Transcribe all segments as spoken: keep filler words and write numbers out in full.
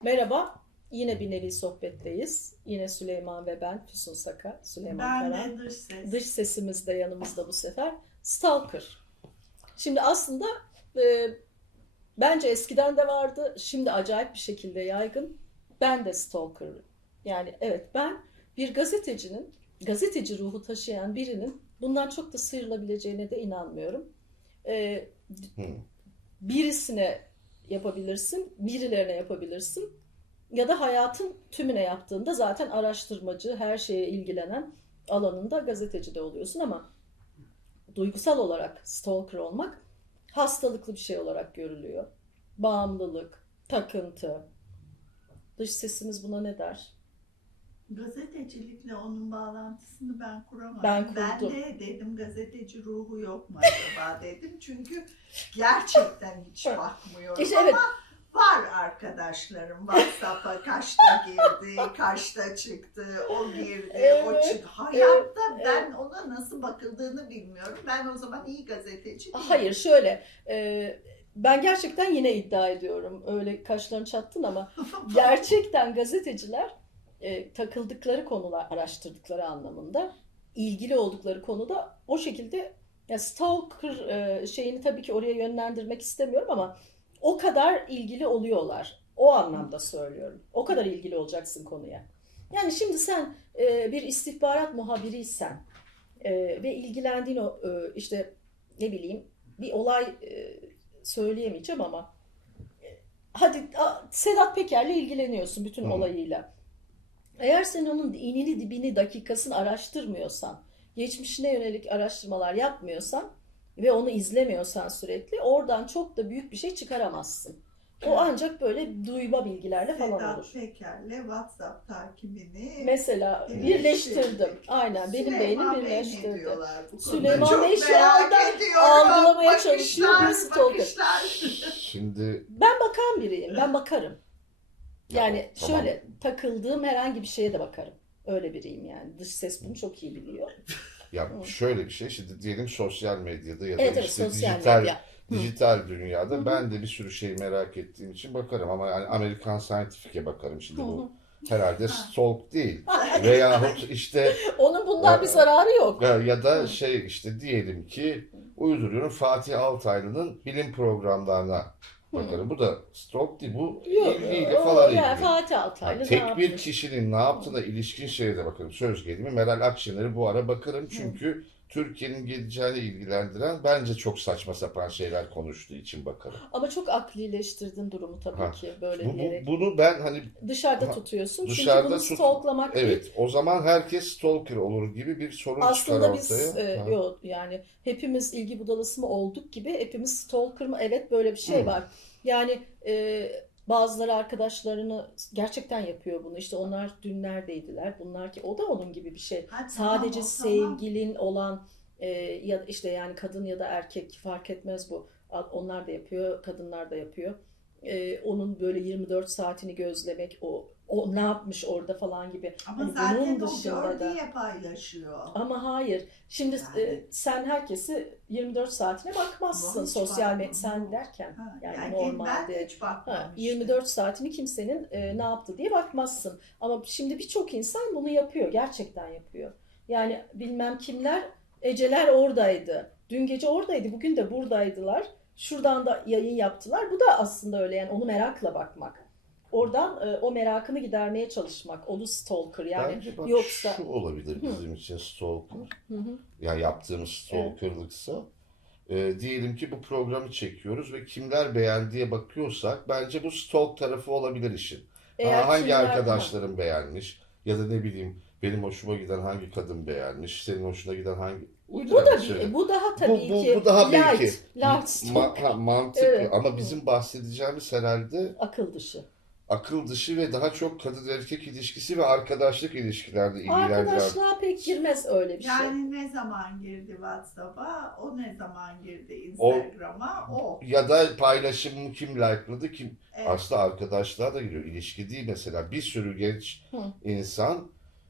Merhaba, yine bir nevi sohbetteyiz. Yine Süleyman ve ben, Füsun Saka, Süleyman Ben Karan. de dış ses. Dış sesimiz de yanımızda bu sefer. Stalker. Şimdi aslında e, bence eskiden de vardı, şimdi acayip bir şekilde yaygın. Ben de stalker'ım. Yani evet, ben bir gazetecinin, gazeteci ruhu taşıyan birinin bundan çok da sıyrılabileceğine de inanmıyorum. E, Hmm. Birisine yapabilirsin, birilerine yapabilirsin. Ya da hayatın tümüne yaptığında zaten araştırmacı, her şeye ilgilenen alanında gazeteci de oluyorsun ama duygusal olarak stalker olmak hastalıklı bir şey olarak görülüyor. Bağımlılık, takıntı. Dış sesimiz buna ne der? Gazetecilikle onun bağlantısını ben kuramadım. Ben Ben kurdum. de dedim gazeteci ruhu yok mu acaba dedim. Çünkü gerçekten hiç bakmıyorum İşte ama evet. var arkadaşlarım. WhatsApp'a kaçta girdi, kaçta çıktı, o girdi, o Evet, çıktı. Hayatta evet, ben ona nasıl bakıldığını bilmiyorum. Ben o zaman iyi gazeteci değilim. Hayır şöyle, e, ben gerçekten yine iddia ediyorum. Öyle kaşlarını çattın ama gerçekten gazeteciler e, takıldıkları konular, araştırdıkları anlamında, ilgili oldukları konuda o şekilde ya stalker e, şeyini tabii ki oraya yönlendirmek istemiyorum ama o kadar ilgili oluyorlar. O anlamda söylüyorum. O kadar ilgili olacaksın konuya. Yani şimdi sen e, bir istihbarat muhabiriysen e, ve ilgilendiğin o e, işte ne bileyim bir olay e, söyleyemeyeceğim ama e, hadi a, Sedat Peker'le ilgileniyorsun bütün Hmm. olayıyla. Eğer sen onun inini dibini dakikasını araştırmıyorsan, geçmişine yönelik araştırmalar yapmıyorsan ve onu izlemiyorsan sürekli oradan çok da büyük bir şey çıkaramazsın. O Evet. ancak böyle duyma bilgilerle falan Sedat olur. Peker'le WhatsApp takibini Mesela Evet. birleştirdim. Aynen benim beynim Süleyman Bey ne birleştirdi. diyorlar bu konuda? Süleyman Çok Bey şu merak anda ediyorum. algılamaya çalışıyor, Bakışlar, bir stalker. bakışlar. Şimdi Ben bakan biriyim. Ben bakarım. Yani Ya, tamam. şöyle takıldığım herhangi bir şeye de bakarım. Öyle biriyim yani. Dış ses bunu çok iyi biliyor. ya Hı. şöyle bir şey, şimdi diyelim sosyal medyada ya da Evet evet işte sosyal dijital medya. Hı. dijital dünyada Hı hı. ben de bir sürü şeyi merak ettiğim için bakarım ama yani Amerikan Scientific'e bakarım şimdi Hı hı. bu herhalde Ha. stalk değil veyahut işte Onun bundan bir e, zararı yok. ya, ya da Hı. şey işte diyelim ki uyduruyorum Fatih Altaylı'nın bilim programlarına Hı. bakarım. Bu da stalk değil, bu Yok, ilgiyle o falan yani ilgili. Fatih Ha, Altaylı ne tek bir yapmış? kişinin ne yaptığına ilişkin şeye de bakarım. Söz gelimi Meral Akşener'i bu ara bakarım. Hı. Çünkü Türkiye'nin geleceğini ilgilendiren bence çok saçma sapan şeyler konuştuğu için bakarım. Ama çok aklileştirdin durumu tabii Ha, ki böyle bu, bu, diyerek. bunu ben hani Dışarıda ha, tutuyorsun. Çünkü dışarıda bunu tut stalklamak değil. evet o zaman herkes stalker olur gibi bir sorun çıkar Aslında biz ortaya. e, Ha. yok yani hepimiz ilgi budalası mı olduk gibi hepimiz stalker mı? Evet böyle bir şey Hmm. var. Yani e, bazıları arkadaşlarını gerçekten yapıyor bunu. İşte onlar dün neredeydiler? Bunlar ki o da onun gibi bir şey. Ha, tamam, Sadece o tamam. sevgilin olan e, ya işte yani kadın ya da erkek fark etmez bu. Onlar da yapıyor, kadınlar da yapıyor. E, onun böyle yirmi dört saatini gözlemek, o o ne yapmış orada falan gibi. Ama Hani zaten bunun o dışında gör da. diye paylaşıyor. Ama hayır. Şimdi e, Yani sen herkesi yirmi dört saatine bakmazsın hiç sosyal medya bakmam. sen derken. Ha, Yani yani ben normalde hiç ha, bakmamıştım. yirmi dört saatini kimsenin e, ne yaptı diye bakmazsın. Ama şimdi birçok insan bunu yapıyor. Gerçekten yapıyor. Yani bilmem kimler, Eceler oradaydı. Dün gece oradaydı. Bugün de buradaydılar. Şuradan da yayın yaptılar. Bu da aslında öyle yani onu merakla bakmak. Oradan e, o merakını gidermeye çalışmak. Onu stalker yani Bence bak yoksa. şu olabilir Hı. bizim için stalker. Hı hı. Ya yaptığımız Evet. stalkerlıksa. E, diyelim ki bu programı çekiyoruz ve kimler beğendiğe bakıyorsak bence bu stalk tarafı olabilir işin. Ha, Eğer hangi kimler ha. arkadaşlarım beğenmiş ya da ne bileyim benim hoşuma giden hangi kadın beğenmiş, senin hoşuna giden hangi Bu uydura da bir söyle. bir, bu daha Bu, tabii bu, ki bu daha light, belki light ma- stalker. ha, mantıklı Evet. ama Hı. bizim bahsedeceğimiz herhalde Akıl dışı. akıl dışı ve daha çok kadın erkek ilişkisi ve arkadaşlık ilişkilerde ilgilendiren. Arkadaşlığa pek girmez öyle bir şey. Yani ne zaman girdi WhatsApp'a, o ne zaman girdi O Instagram'a, o. ya da paylaşımını kim likeladı kim Evet. aslında arkadaşlığa da giriyor. İlişki değil mesela bir sürü genç Hı. insan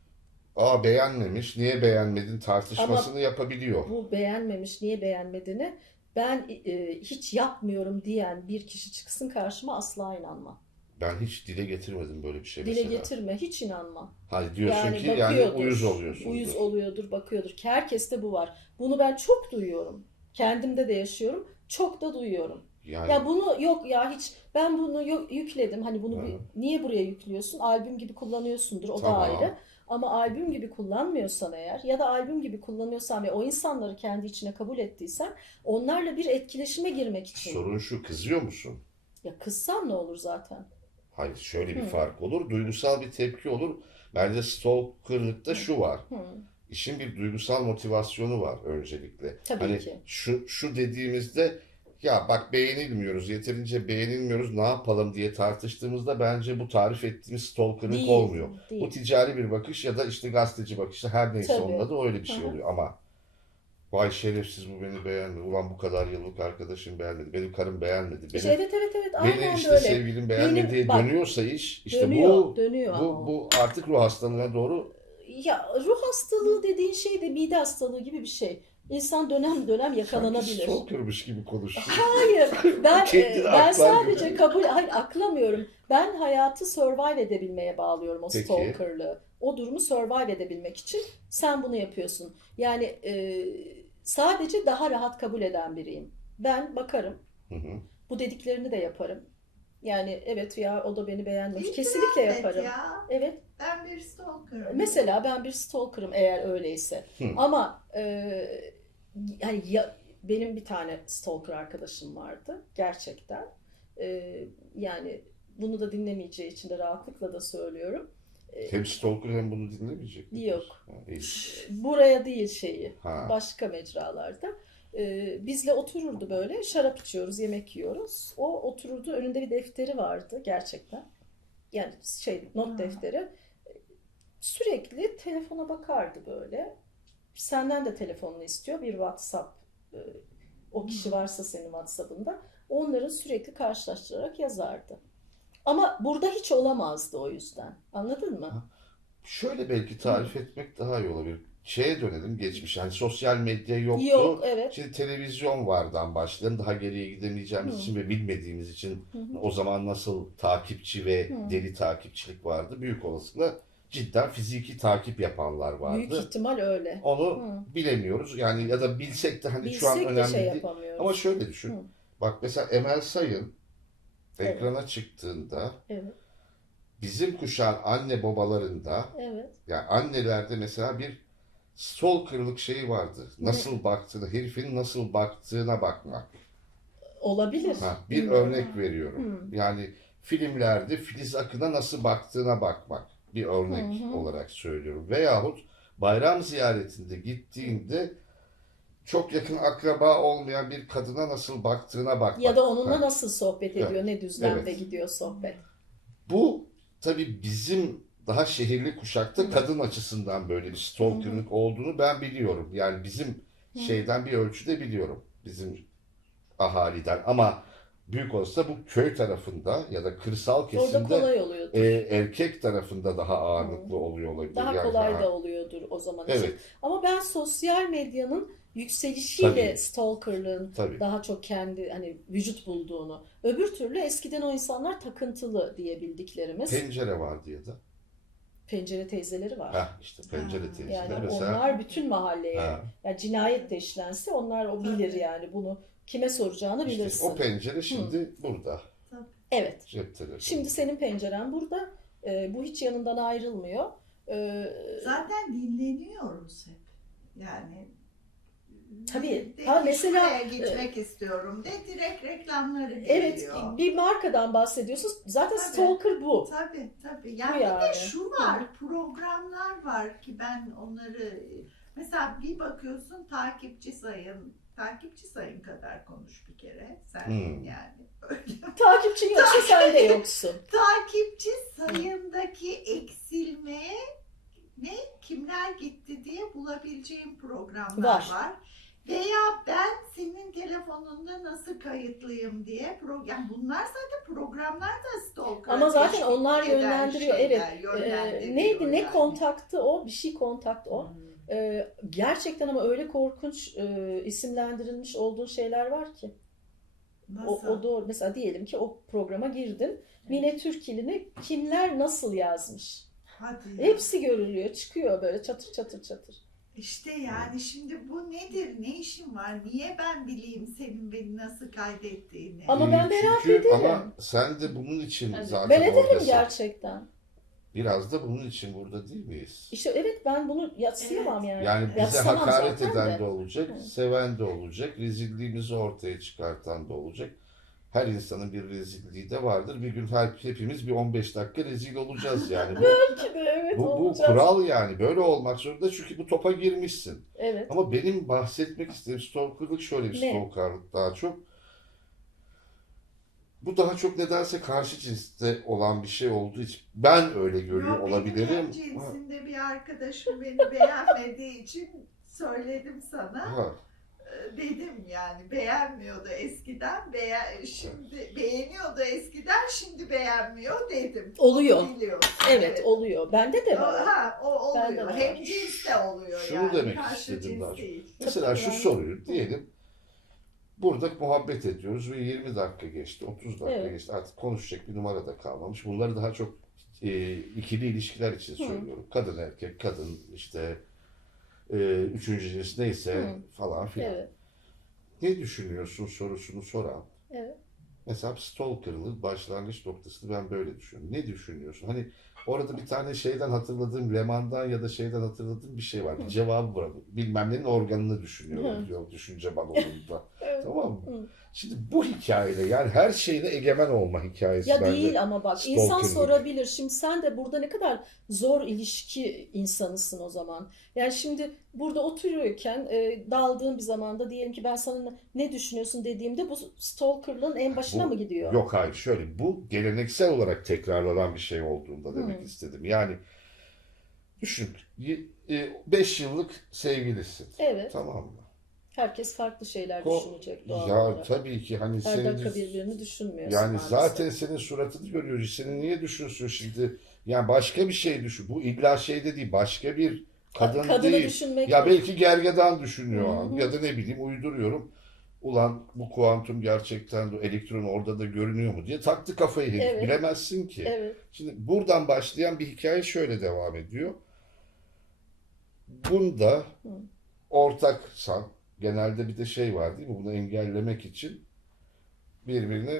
aa beğenmemiş niye beğenmedin Ama tartışmasını yapabiliyor. bu beğenmemiş, niye beğenmediğini ben e, hiç yapmıyorum diyen bir kişi çıksın karşıma asla inanmam. Ben hiç dile getirmedim böyle bir şey Dile mesela. getirme, hiç inanma. Hani diyorsun Yani ki yani bakıyordur, uyuz oluyorsundur. uyuz oluyordur, bakıyordur ki herkeste bu var. Bunu ben çok duyuyorum. Kendimde de yaşıyorum, çok da duyuyorum. Yani Ya bunu yok ya hiç ben bunu yok, yükledim. Hani bunu bir, hı, niye buraya yüklüyorsun? Albüm gibi kullanıyorsundur o da ayrı. tamam. Ama albüm gibi kullanmıyorsan eğer ya da albüm gibi kullanıyorsan ve o insanları kendi içine kabul ettiysen onlarla bir etkileşime girmek için. Sorun şu, kızıyor musun? Ya kızsan ne olur zaten? Hayır, şöyle bir Hı, fark olur. Duygusal bir tepki olur. Bence stalkerlıkta hı, şu var. hı. İşin bir duygusal motivasyonu var öncelikle. Tabii Hani ki. şu şu dediğimizde ya bak beğenilmiyoruz, yeterince beğenilmiyoruz, ne yapalım diye tartıştığımızda bence bu tarif ettiğimiz stalkerlık Değil, olmuyor. Bu değil. ticari bir bakış ya da işte gazeteci bakışı her neyse onun Tabii. adı öyle bir Hı şey hı. oluyor ama vay şerefsiz bu beni beğenmedi. Ulan bu kadar yıllık arkadaşım beğenmedi. Benim karım beğenmedi. İşte Benim evet evet evet beni aynen işte böyle. sevgilim Benim beğenmediğe bak dönüyorsa iş işte dönüyor bu dönüyor ama bu o. bu artık ruh hastalığına doğru Ya ruh hastalığı dediğin şey de mide hastalığı gibi bir şey. İnsan dönem dönem sanki yakalanabilir. stalkermış gibi konuşuyor. Hayır, ben Kendini e, ben aklar gibi. sadece kabul, hayır aklamıyorum. Ben hayatı survive edebilmeye bağlıyorum o Peki. stalkerlığı. O durumu survive edebilmek için sen bunu yapıyorsun. Yani e, sadece daha rahat kabul eden biriyim. Ben bakarım, Hı hı. bu dediklerini de yaparım. Yani evet ya o da beni beğenmemiş. Kesinlikle İtiraf et yaparım. ya. Evet. Ben bir stalker'ım. Mesela ben bir stalker'ım eğer öyleyse. Hı. Ama e, yani ya, benim bir tane stalker arkadaşım vardı gerçekten. E, yani bunu da dinlemeyeceği için de rahatlıkla da söylüyorum. E, Hem stalker hem bunu dinlemeyecek mi yok. diyorsun? Ha, iyi. Buraya değil şeyi. Ha. Başka mecralarda. E, bizle otururdu böyle. Şarap içiyoruz, yemek yiyoruz. O otururdu. Önünde bir defteri vardı gerçekten. Yani şey not Ha. defteri. Sürekli telefona bakardı böyle. Senden de telefonunu istiyor. Bir WhatsApp e, o kişi varsa senin WhatsApp'ında onların sürekli karşılaştırarak yazardı. Ama burada hiç olamazdı o yüzden. Anladın mı? Şöyle belki Hı. tarif etmek daha iyi olabilir. Şeye dönelim geçmiş. Hani sosyal medya Yok, yoktu. evet. Şimdi televizyon vardan başlayalım. Daha geriye Hı. gidemeyeceğimiz için ve bilmediğimiz için Hı hı. o zaman nasıl takipçi ve Hı. deli takipçilik vardı. Büyük olasılıkla cidden fiziki takip yapanlar Büyük vardı. ihtimal öyle. Onu Hı. bilemiyoruz. Yani ya da bilsek de hani şu an Bilsek de önemli şey değil. Ama yapamıyoruz. şöyle düşün. Hı. Bak mesela Emel Sayın Evet, ekrana çıktığında evet, bizim kuşağın anne babalarında evet. yani annelerde mesela bir stalkerlık şeyi vardı. Ne? Nasıl baktığını, herifin nasıl baktığına bakmak. Olabilir. Ha, bir Bilmiyorum. örnek veriyorum. Hı. Yani filmlerde Filiz Akın'a nasıl baktığına bakmak. Bir Hı örnek hı. olarak söylüyorum. Veyahut bayram ziyaretinde gittiğinde çok yakın akraba olmayan bir kadına nasıl baktığına bakmak. Ya da onunla Ha, nasıl sohbet evet. ediyor, ne düzlemde Evet. gidiyor sohbet. Bu tabii bizim daha şehirli kuşakta Hı. kadın açısından böyle bir Hı hı. stalkerlık olduğunu ben biliyorum. Yani bizim Hı. şeyden bir ölçüde biliyorum. Bizim ahaliden. Ama büyük olsa bu köy tarafında ya da kırsal Orada kesimde kolay e, oluyordur. erkek tarafında daha Hı. ağırlıklı oluyor olabilir. Daha Yani kolay ha, da oluyordur o zaman için. evet, Ama ben sosyal medyanın yükselişiyle tabii, stalkerlığın tabii. daha çok kendi hani vücut bulduğunu. Öbür türlü eskiden o insanlar takıntılı diyebildiklerimiz Pencere vardı ya da. pencere teyzeleri var. Ha işte pencere Ha. teyzeleri Yani mesela. onlar bütün mahalleye, Ha, yani cinayet de işlense onlar o bilir Tabii. yani bunu kime soracağını işte o bilirsin. pencere Hı. şimdi burada. Tabii. Evet. Cep telefonu. Şimdi senin penceren burada. Ee, bu hiç yanından ayrılmıyor. Ee, Zaten dinleniyoruz hep. Yani tabii. de Ha, ki mesela şuraya gitmek istiyorum de direkt reklamları evet geliyor. bir markadan bahsediyorsun. Zaten Tabii. stalker bu. Tabii tabii. Bu Yani bir yani. de şu var, programlar var ki ben onları mesela bir bakıyorsun takipçi sayın, takipçi sayın kadar konuş bir kere sen Hmm. yani. Öyle. Takipçin yoksa sen de yoksun. Takipçi sayındaki eksilmeye ne kimler gitti diye bulabileceğim programlar Var. var. Veya ben senin telefonunda nasıl kayıtlıyım diye program. Bunlar zaten programlar da stalker'a Ama zaten teşvik onlar eden yönlendiriyor. şeyler, Evet. yönlendiriyor Ee, neydi ne yani. kontaktı o? Bir şey kontakt o. Hmm. Ee, gerçekten ama öyle korkunç e, isimlendirilmiş olduğu şeyler var ki. O, Nasıl? o doğru. Mesela diyelim ki o programa girdin. Mine Türkilini kimler nasıl yazmış? Hadi ya. Hepsi görülüyor, çıkıyor böyle çatır çatır çatır. İşte yani şimdi bu nedir? Ne işin var? Niye ben bileyim senin beni nasıl kaydettiğini? Ama Ee, ben merak çünkü ederim. ama sen de bunun için Yani zaten ben ederim oradasın. gerçekten. Biraz da bunun için burada değil miyiz? İşte evet, ben bunu yadsıyamam Evet. yani. Yani bize Yadsıyamam hakaret zaten eden de. de olacak, Hı. seven de olacak, rezilliğimizi ortaya çıkartan da olacak. Her insanın bir rezilliği de vardır. Bir gün her, hepimiz bir on beş dakika rezil olacağız yani. Bu, Belki de evet bu, bu olacağız. kural yani. Böyle olmak zorunda çünkü bu topa girmişsin. Evet. Ama benim bahsetmek istediğim stalkerlık şöyle bir Ne? stalkerlık daha çok. Bu daha çok nedense karşı cinste olan bir şey olduğu için ben öyle görüyor Yok, olabilirim. benim cinsinde bir arkadaşım beni beğenmediği için söyledim sana. Ha. Ee, Dedim yani beğenmiyordu eskiden, beğen şimdi beğeniyordu eskiden, şimdi beğenmiyor dedim. Oluyor. Biliyorsun. Evet oluyor. Bende de O, var. ha, o Bende oluyor. de Hem var. cins de oluyor Şunu yani. demek Karşı istedim cins daha çok. değil. Mesela Tabii şu yani. soruyu diyelim. Burada muhabbet ediyoruz ve yirmi dakika geçti, otuz dakika Evet. geçti. Artık konuşacak bir numara da kalmamış. Bunları daha çok e, ikili ilişkiler için Hı. söylüyorum. Kadın erkek, kadın işte e, üçüncü cins neyse Hı. falan filan. Evet. Ne düşünüyorsun sorusunu soran. Evet. Mesela stalkerlık başlangıç noktasını ben böyle düşünüyorum. Ne düşünüyorsun? Hani orada bir tane şeyden hatırladığım, Leman'dan ya da şeyden hatırladığım bir şey var. Bir Hı. cevabı var. Bilmem nenin organını düşünüyorum Hı. diyor düşünce balonunda. Evet. Tamam mı? Hı. Şimdi bu hikayeyle yani her şeyde egemen olma hikayesi Ya bence. değil ama bak insan stalkerlık. sorabilir. Şimdi sen de burada ne kadar zor ilişki insanısın o zaman. Yani şimdi burada oturuyorken e, daldığın bir zamanda diyelim ki ben sana ne düşünüyorsun dediğimde bu stalkerlığın en başına Bu- mı gidiyor? Yok hayır şöyle bu geleneksel olarak tekrarlanan bir şey olduğunda demek Hı. istedim. Yani düşün beş yıllık sevgilisin. Evet. Tamam mı? Herkes farklı şeyler Ko- düşünecek doğal Ya olarak. tabii ki hani Her senin dakika birbirini düşünmüyorsun yani maalesef. zaten senin suratını görüyoruz. Senin niye düşünsün şimdi? Yani başka bir şey düşün. Bu illa şeyde değil. Başka bir kadın Kadını değil. düşünmek Ya değil. belki gergedan düşünüyor o an. Hı hı. Ya da ne bileyim uyduruyorum. Ulan bu kuantum gerçekten de elektron orada da görünüyor mu diye taktı kafayı herif. Evet. Bilemezsin ki. Evet. Şimdi buradan başlayan bir hikaye şöyle devam ediyor. Bunda Hı. ortaksan genelde bir de şey var değil mi? Bunu engellemek için birbirini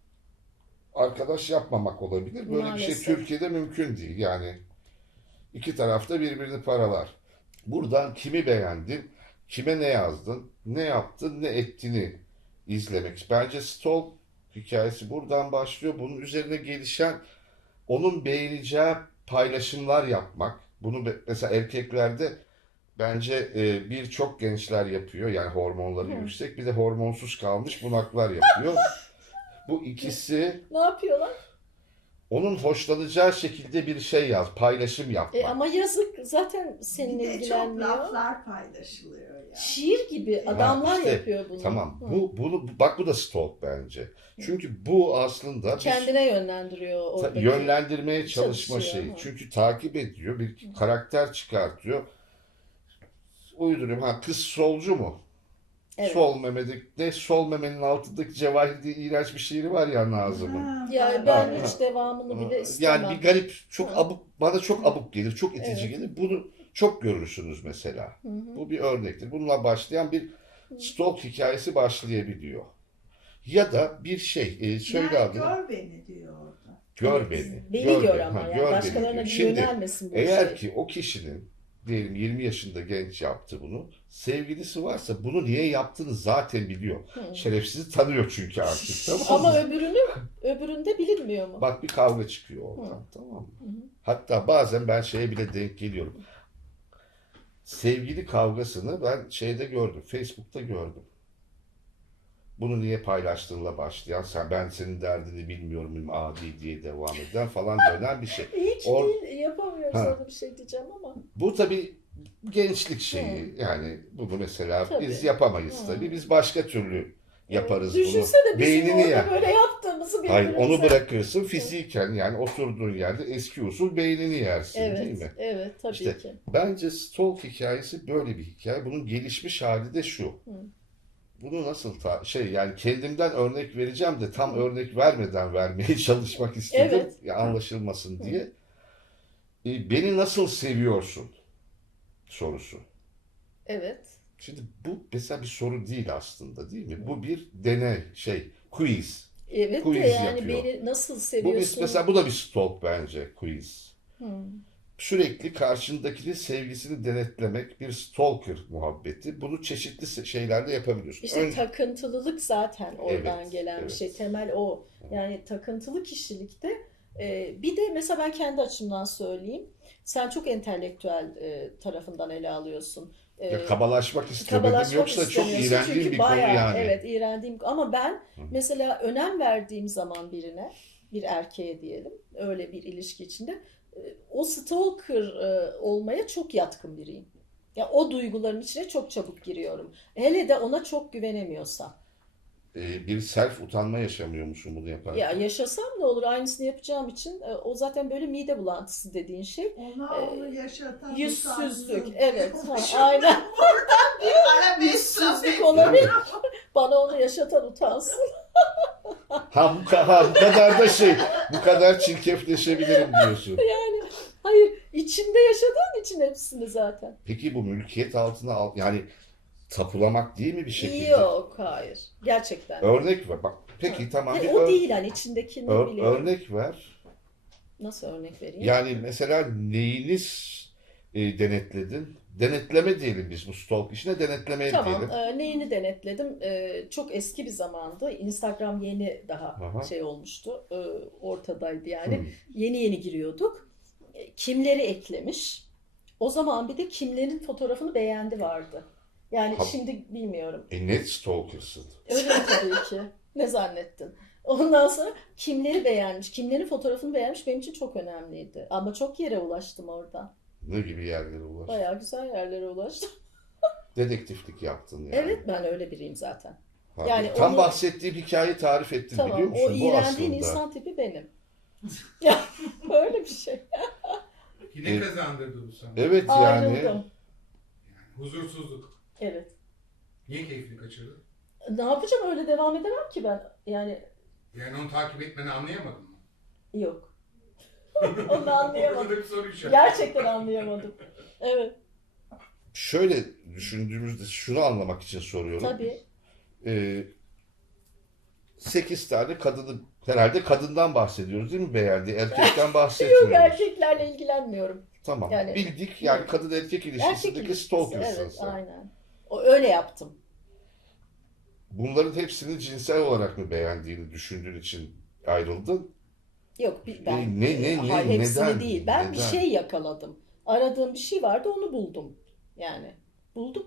arkadaş yapmamak olabilir. Böyle bir şey Maalesef. Türkiye'de mümkün değil. Yani iki tarafta birbirini paralar. Buradan kimi beğendin, kime ne yazdın, ne yaptın, ne ettiğini izlemek. Bence stalk hikayesi buradan başlıyor. Bunun üzerine gelişen, onun beğeneceği paylaşımlar yapmak. Bunu be- mesela erkeklerde bence e, birçok gençler yapıyor. Yani hormonları Hı. yüksek. Bir de hormonsuz kalmış bunaklar yapıyor. Bu ikisi Ne yapıyorlar? onun hoşlanacağı şekilde bir şey yaz, paylaşım yapmak. E ama yazık zaten seninle Bir de çok ilgilenmiyor. laflar paylaşılıyor ya. Şiir gibi adamlar işte, yapıyor bunu. Tamam. Hı. Bu bunu bak bu da stalk bence. Çünkü bu aslında bir Kendine yönlendiriyor ta- oradaki. yönlendirmeye çalışma çalışıyor, şeyi. hı. Çünkü takip ediyor, bir karakter çıkartıyor. Uyduruyorum. Ha kız solcu mu? Evet. Sol memedeki, ne sol memenin altındaki Cevahir diye iğrenç bir şiiri var ya Nazım'ın. Ha, Yani ben Ha, hiç devamını bile Yani istemem. bir garip, çok Hı. abuk, bana çok abuk gelir, çok itici Evet. gelir. Bunu çok görürsünüz mesela. Hı hı. Bu bir örnektir. Bununla başlayan bir stalk hikayesi başlayabiliyor. Ya da bir şey, e, söyle yani adını, gör beni diyor orada. gör Evet. beni. Beni gör gör beni. ama Ha, ya. gör beni Başkalarına diyor. bir Şimdi yönelmesin bu eğer şey. ki o kişinin diyelim yirmi yaşında genç yaptı bunu, sevgilisi varsa bunu niye yaptığını zaten biliyor. Hı. Şerefsizi tanıyor çünkü artık, tamam Ama mı? öbürünü, öbüründe bilinmiyor mu? Bak bir kavga çıkıyor oradan, Hı. tamam mı? Hı hı. Hatta bazen ben şeye bile denk geliyorum. Sevgili kavgasını ben şeyde gördüm, Facebook'ta gördüm. Bunu niye paylaştığınla başlayan, sen ben senin derdini bilmiyorum adi diye devam eden falan dönen bir şey. Hiç Or- değil, yapamıyoruz Ha. orada bir şey diyeceğim ama. Bu tabii gençlik şeyi. Yani bunu mesela Tabii. biz yapamayız Hı. tabii. Biz başka türlü yaparız Evet. bunu. Düşünsene bizim Beynini orada yer. böyle yaptığımızı Hayır onu birbirimize. bırakırsın fiziken yani oturduğun yerde eski usul beynini yersin değil Evet, mi? evet tabii İşte ki. bence stalk hikayesi böyle bir hikaye. Bunun gelişmiş hali de şu. Hı. bunu nasıl ta- şey yani kendimden örnek vereceğim de tam örnek vermeden vermeye çalışmak istedim. Evet. Ya anlaşılmasın diye. E, beni nasıl seviyorsun sorusu. Evet. Şimdi bu mesela bir soru değil aslında, değil mi? Bu bir deney, şey, quiz. Evet de Quiz yani yapıyor. beni nasıl Bu bir, seviyorsun? mesela bu da bir stalk bence, quiz. Hmm. Sürekli karşındakinin sevgisini denetlemek bir stalker muhabbeti. Bunu çeşitli se- şeylerde yapabiliyorsun. İşte Önce, takıntılılık zaten oradan Evet, gelen bir evet. şey. Temel o. Yani takıntılı kişilikte e, bir de mesela ben kendi açımdan söyleyeyim. Sen çok entelektüel e, tarafından ele alıyorsun. E, ya kabalaşmak istemedim kabalaşmak yoksa çok istemiyorsun. iğrendiğim Çünkü bir konu bayağı, yani. evet, iğrendiğim ama ben Hı. mesela önem verdiğim zaman birine, bir erkeğe diyelim, öyle bir ilişki içinde e, o stalker e, olmaya çok yatkın biriyim. Ya o duyguların içine çok çabuk giriyorum. Hele de ona çok güvenemiyorsam. Ee, bir self utanma yaşamıyor musun bunu yaparken? Ya yaşasam ne olur, aynısını yapacağım için e, o zaten böyle mide bulantısı dediğin şey. Ona Ee, onu yaşatan Yüzsüzlük. utansın. Evet. Ha, Şuradan aynen. bir ara Yüzsüzlük olabilir. Bana onu yaşatan utansın. Ha bu, ka- ha, bu kadar da şey, bu kadar çirkefleşebilirim diyorsun. Yani hayır, içinde yaşadığın için hepsini zaten. Peki bu mülkiyet altına al, yani tapulamak değil mi bir şekilde? Yok, hayır. Gerçekten. Örnek ver. Bak, peki tamam Ya, bir o ör- değil hani içindekini ör- biliyorum. örnek ver. Nasıl örnek vereyim? Yani mesela neyiniz e, denetledin? Denetleme diyelim biz bu stalk işine, denetlemeye Tamam, diyelim. e, neyini denetledim? E, çok eski bir zamandı. Instagram yeni daha Aha. şey olmuştu, e, ortadaydı yani. Hmm. Yeni yeni giriyorduk. E, Kimleri eklemiş? O zaman bir de kimlerin fotoğrafını beğendi vardı. Yani Ha- şimdi bilmiyorum. E net stalkersın. Öyle mi tabii ki? Ne zannettin? Ondan sonra kimleri beğenmiş, kimlerin fotoğrafını beğenmiş benim için çok önemliydi. Ama çok yere ulaştım oradan. Ne gibi yerlere ulaş? Bayağı güzel yerlere ulaştım. Dedektiflik yaptın yani. Evet, ben öyle biriyim zaten. Hadi. yani Tam onu- bahsettiğim hikayeyi tarif ettin biliyor Tamam, musun? o Bu iğrendiğin aslında. insan tipi benim. Ya böyle bir şey. Yine kazandırdı bu sana. Evet yani. Ayrıldım. Yani huzursuzluk. Evet. Niye keyfini kaçırdın? Ne yapacağım, öyle devam edemem ki ben. Yani Yani onu takip etmeni anlayamadın mı? yok. Onu anlayamadım. Orada da bir soru işareti. Gerçekten anlayamadım. Evet, Şöyle düşündüğümüzde şunu anlamak için soruyorum. tabii. Ee, sekiz tane kadını, herhalde kadından bahsediyoruz değil mi beğendi? Erkekten Yok, bahsetmiyoruz. erkeklerle ilgilenmiyorum. Tamam. Yani- Bildik yani kadın erkek Erkek ilişkisindeki ilişkisi, stalkersın evet, sen. aynen. O öyle yaptım. Bunların hepsini cinsel olarak mı beğendiğini düşündüğün için ayrıldın? Yok, bir- ben E, ne- ne- hayır, ne- hepsini neden? değil. Ben bir Neden? şey yakaladım. Aradığım bir şey vardı, onu buldum. Yani buldum.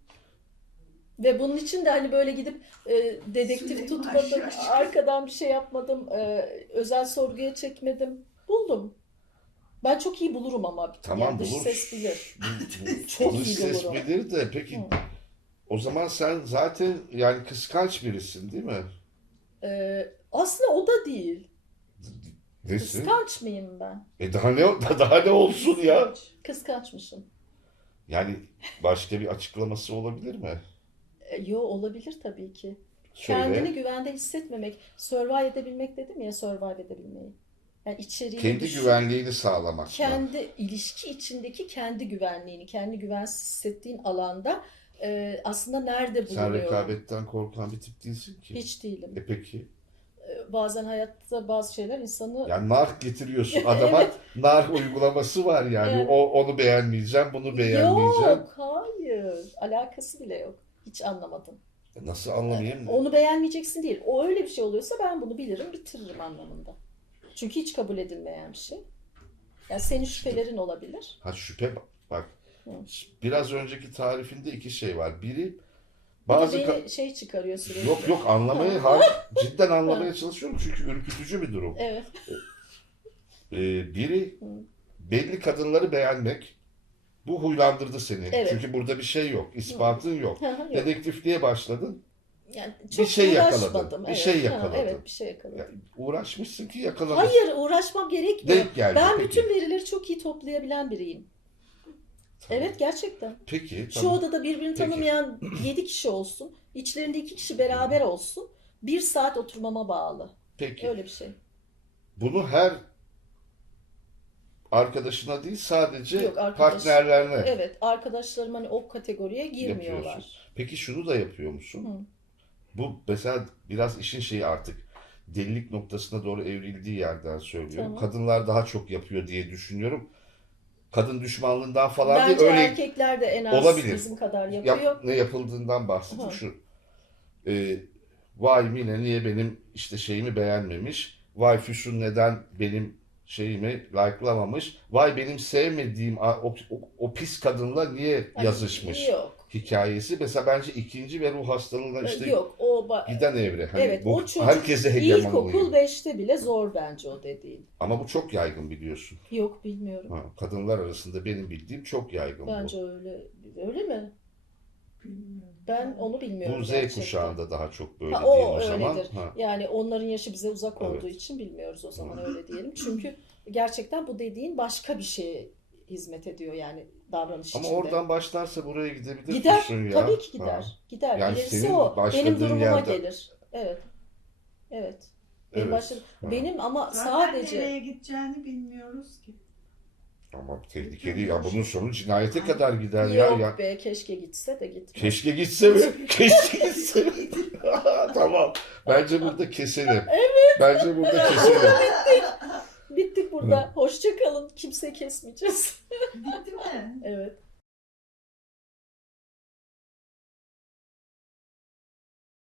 Ve bunun için de hani böyle gidip e, dedektif Süleyman tutmadım, Şaşkın. arkadan bir şey yapmadım, e, özel sorguya çekmedim. Buldum. Ben çok iyi bulurum ama. Tamam Yani dış bulur. ses bilir. Bu- bu- Çok dış iyi ses bulurum. bilir de peki Hı. o zaman sen zaten yani kıskanç birisin değil mi? E, aslında o da değil. Nesin? Kıskanç mıyım ben? E daha ne daha ne olsun ya? Kıskanç. Kıskançmışım. Yani başka bir açıklaması olabilir mi? E, yo, olabilir tabii ki. Söyle. Kendini güvende hissetmemek, survive edebilmek dedim ya, survive edebilmeyi. Yani içeriğini Kendi düşün- güvenliğini sağlamak. mı? kendi ilişki içindeki kendi güvenliğini, kendi güvensiz hissettiğin alanda e, aslında nerede Sen bulunuyorum? rekabetten korkan bir tip değilsin ki. Hiç değilim. E peki. E, bazen hayatta bazı şeyler insanı Yani nar getiriyorsun. Adama nar uygulaması var yani. Evet. O onu beğenmeyeceğim, bunu beğenmeyeceğim. yok, hayır, alakası bile yok. Hiç anlamadım. E Nasıl anlamayayım? Onu beğenmeyeceksin değil. O öyle bir şey oluyorsa ben bunu bilirim, bitiririm anlamında. Çünkü hiç kabul edilmeyen bir şey. Yani senin şüphelerin olabilir. Ha şüphe bak. bak. Hı. Biraz önceki tarifinde iki şey var. Biri Bir de bazı beni ka- şey çıkarıyor sürekli. yok yok anlamaya har- cidden anlamaya çalışıyorum çünkü ürkütücü bir durum. Evet. Ee, biri Hı. belli kadınları beğenmek. Bu huylandırdı seni. Evet. Çünkü burada bir şey yok, ispatın yok. Yok. Dedektifliğe başladın. Yani Bir çok şey yakaladın, uğraşmadım. bir Evet. şey Ha, yakaladın. evet, bir şey yakaladım. Ya, uğraşmışsın ki yakaladın. Hayır, uğraşmam gerekmiyor. Denk geldi Ben peki. bütün verileri çok iyi toplayabilen biriyim. Tamam. Evet, gerçekten. Peki Şu tamam. odada birbirini Peki. tanımayan yedi kişi olsun. İçlerinde iki kişi beraber olsun. Bir saat oturmama bağlı. Peki Öyle bir şey. bunu her arkadaşına değil sadece Yok, arkadaş- partnerlerine Evet, arkadaşlarım hani o kategoriye girmiyorlar. yapıyorsun. Peki şunu da yapıyor musun? Hı. Bu mesela biraz işin şeyi artık delilik noktasına doğru evrildiği yerden söylüyorum. Tamam. Kadınlar daha çok yapıyor diye düşünüyorum. Kadın düşmanlığından falan Bence değil, öyle erkekler de en az olabilir. bizim kadar Yap- yapıyor. ne yapıldığından bahsedeyim. Hı. Şu e, vay Mine niye benim işte şeyimi beğenmemiş? Vay Füsun neden benim şeyimi like'lamamış? Vay benim sevmediğim a- o, o, o pis kadınla niye Ay, yazışmış? Yok. Hikayesi mesela bence ikinci ve ruh hastalığına işte Yok. O ba- giden evre. Hani evet, bu o çocuk herkese hegemon ilkokul oluyor. beşte bile zor bence o dediğin. Ama bu çok yaygın biliyorsun. Yok, bilmiyorum. Ha, kadınlar arasında benim bildiğim çok yaygın Bence bu. öyle. Öyle mi? Bilmiyorum. Ben onu bilmiyorum Bu Z gerçekten. kuşağında daha çok böyle Ha, diyeyim o o zaman. öyledir. Ha. Yani onların yaşı bize uzak olduğu Evet. için bilmiyoruz o zaman, Hı. öyle diyelim. Çünkü gerçekten bu dediğin başka bir şeye hizmet ediyor yani davranış Ama içinde. oradan başlarsa buraya gidebilir Gider. Füsun ya. Tabii ki gider. Ha. Gider. Yani İlerisi senin o. başladığın Benim durumuma yerden- gelir. Evet. Evet. Benim, Evet. başladım- Ha. benim ama Zaten sadece nereye gideceğini bilmiyoruz ki. Ama tehlikeli ya, bunun sonu cinayete kadar gider yok ya. ya. be, keşke gitse de gitmez. Keşke gitse mi? Keşke gitse mi? Tamam. Bence burada keselim. Evet. Bence burada keselim. Bittik burada. Hoşça kalın. Kimse kesmeyeceğiz. Bitti mi? Evet.